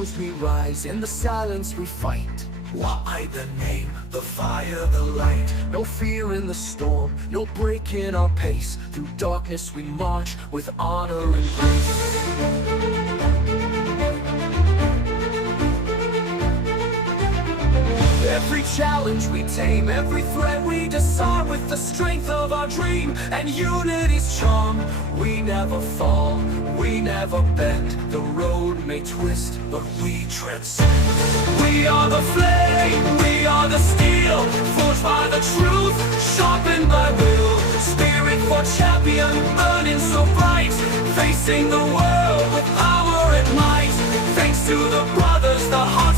shadows we rise, in the silence we fight. Why the name, the fire, the light? No fear in the storm, no break in our pace. Through darkness we march with honor and grace. Every challenge we tame, every threat we disarm with the strength of our dream and unity's charm. We never fall, we never bend. The road may twist, but we transcend. We are the flame, we are the steel, forged by the truth, sharpened by will. Spirit for champion, burning so bright, facing the world with power and might. Thanks to the brothers, the heart